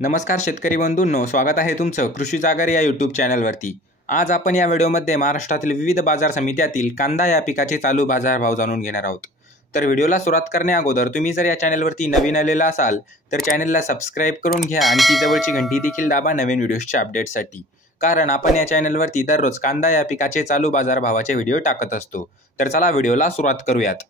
नमस्कार शेतकरी बंधूंनो, स्वागत आहे तुमचं कृषी जागर या यूट्यूब चॅनलवरती। आज आपण या व्हिडिओमध्ये महाराष्ट्रातील विविध बाजार समित्यातील कांदा या पिकाचे चालू बाजारभाव जाणून घेणार आहोत। तर व्हिडिओला सुरुवात करण्या अगोदर तुम्ही जर या चॅनलवरती नवीन आलेला असाल तर चॅनलला सबस्क्राइब करून घ्या आणि ती जवळची घंटी देखील दाबा नवीन व्हिडिओजच्या अपडेटसाठी, कारण आपण या चॅनलवरती दररोज कांदा या पिकाचे चालू बाजारभावाचे व्हिडिओ टाकत असतो। तर चला व्हिडिओला सुरुवात करूयात।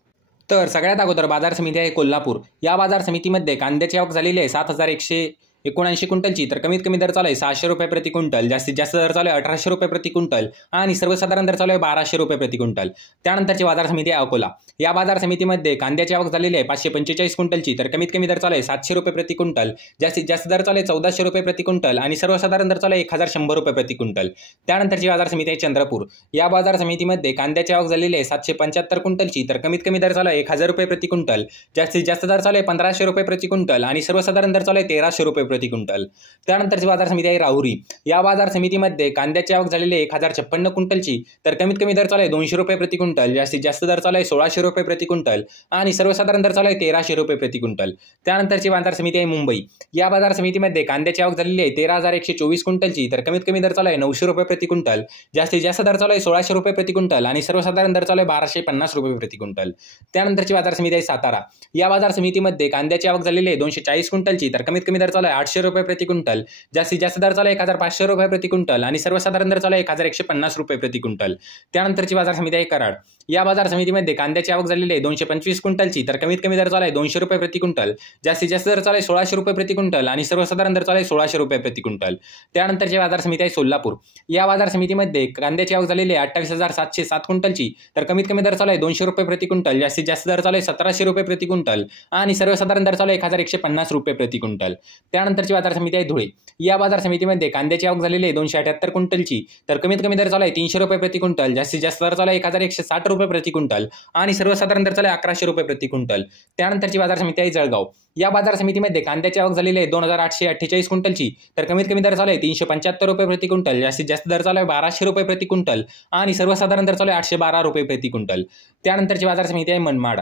तर सगळ्यात अगोदर बाजार समिती आहे कोल्हापूर। या बाजार समितीमध्ये कांद्याची आवक झालेली आहे 7179 क्विंटलची। तर कमीत कमी दर चालू आहे 600 रुपये प्रति क्विंटल, जास्तीत जास्त दर चालू आहे 1800 रुपये प्रति क्विंटल आणि सर्वसाधारण दर चालू आहे 1200 रुपये प्रति क्विंटल। त्यानंतरची बाजार समिती आहे अकोला। या बाजार समितीमध्ये कांद्याची आवक झालेली आहे 545 क्विंटलची। तर कमीत कमी दर चालू आहे 700 रुपये प्रति क्विंटल, जास्तीत जास्त दर चालू आहे 1400 रुपये प्रति क्विंटल आणि सर्वसाधारण दर चालू आहे 1100 रुपये प्रति क्विंटल। त्यानंतरची बाजार समिती आहे चंद्रपूर। या बाजार समितीमध्ये कांद्याची आवक झालेली आहे 775 क्विंटलची। तर कमीत कमी दर चालू आहे 1000 रुपये प्रति क्विंटल, जास्तीत जास्त दर चालू आहे 1500 रुपये प्रति क्विंटल आणि सर्वसाधारण दर चालू आहे 1300 रुपये प्रति क्विंटल। त्यानंतरची बाजार समिती आहे राहुरी। या बाजार समितीमध्ये कांद्याची आवक झालेली आहे 1056 क्विंटलची। तर कमीत कमी दर चालू आहे 200 रुपये प्रति क्विंटल, जास्तीत जास्त दर चालू आहे 1600 रुपये प्रति क्विंटल आणि सर्वसाधारण दर चालू आहे 1300 रुपये प्रति क्विंटल। त्यानंतरची बाजार समिती आहे मुंबई। या बाजार समितीमध्ये कांद्याची आवक झालेली आहे 13124 क्विंटलची। तर कमीत कमी दर चालू आहे 900 रुपये प्रति क्विंटल, जास्तीत जास्त दर चालू आहे 1600 रुपये प्रति क्विंटल आणि सर्वसाधारण दर चालू आहे 1250 रुपये प्रति क्विंटल। त्यानंतरची बाजार समिती आहे सातारा। या बाजार समितीमध्ये कांद्याची आवक झालेली आहे 240 क्विंटलची। तर कमीत कमी दर चालू आहे 800 रुपये प्रति क्विंटल, जास्तीत जास्त दर चालू आहे 1500 रुपये प्रति क्विंटल आणि सर्वसाधारण दर चालू आहे 1150 रुपये प्रति क्विंटल। त्यानंतरची बाजार समिती आहे कराड। या बाजार समितीमध्ये कांद्याची आवक झालेली आहे 225 क्विंटलची। तर कमीत कमी दर चालू आहे 200 रुपये प्रति क्विंटल, जास्तीत जास्त दर चालू आहे 1600 रुपये प्रति क्विंटल आणि सर्वसाधारण दर चालू आहे 1600 रुपये प्रति क्विंटल। त्यानंतरची बाजार समिती आहे सोलापूर। या बाजार समितीमध्ये कांद्याची आवक झालेली आहे 28707 क्विंटलची। तर कमीत कमी दर चालू आहे 200 रुपये प्रति क्विंटल, जास्तीत जास्त दर चालू आहे 1700 रुपये प्रति क्विंटल आणि सर्वसाधारण दर चालू आहे 1150 रुपये प्रति क्विंटल। त्यानंतरची बाजार समिती आहे धुळे। या बाजार समितीमध्ये कांद्याची आवक झालेली आहे 278 क्विंटलची। तर कमीत कमी दर चालू आहे 300 रुपये प्रति क्विंटल, जास्तीत जास्त दर चालू आहे 1160 रुपये प्रति क्विंटल आणि सर्वसाधारण दर चालू आहे 1100 रुपये प्रति क्विंटल। त्यानंतरची बाजार समिती आहे जळगाव। या बाजार समितीमध्ये कांद्याची आवक झालेली आहे 2848 क्विंटलची। तर कमीत कमी दर चालू आहे 375 रुपये प्रति क्विंटल, जास्तीत जास्त दर चालू आहे 1200 रुपये प्रति क्विंटल आणि सर्वसाधारण दर चालू आहे 812 रुपये प्रति क्विंटल। त्यानंतरची बाजार समिती आहे मनमाड।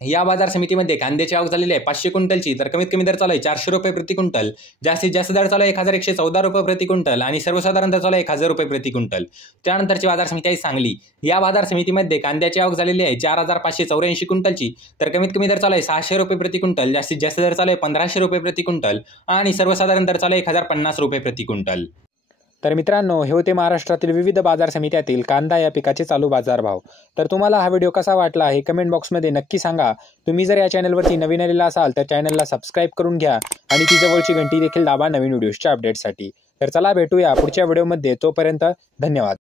या बाजार समितीमध्ये कांद्याची आवक झालेली आहे 500 क्विंटलची। तर कमीत कमी दर चालू आहे 400 रुपये प्रति क्विंटल, जास्तीत जास्त दर चालू आहे 1114 रुपये प्रति क्विंटल आणि सर्वसाधारण दर चालू आहे 1000 रुपये प्रति क्विंटल। त्यानंतरची बाजार समिती आहे सांगली। या बाजार समितीमध्ये कांद्याची आवक झालेली आहे 4584 क्विंटलची। तर कमीत कमी दर चालू आहे 600 रुपये प्रति क्विंटल, जास्तीत जास्त दर चालू आहे 1500 रुपये प्रति क्विंटल आणि सर्वसाधारण दर चालू आहे 1050 रुपये प्रति क्विंटल। तर मित्रांनो, हे होते महाराष्ट्रातील विविध बाजार समित्यातील कांदा या पिकाचे चालू बाजारभाव। तर तुम्हाला हा व्हिडिओ कसा वाटला हे कमेंट बॉक्समध्ये नक्की सांगा। तुम्ही जर या चॅनलवरती नवीन आलेला असाल तर चॅनलला सबस्क्राइब करून घ्या आणि ती जवळची घंटी देखील दाबा नवीन व्हिडिओजच्या अपडेटसाठी। तर चला भेटूया पुढच्या व्हिडिओमध्ये, तोपर्यंत धन्यवाद।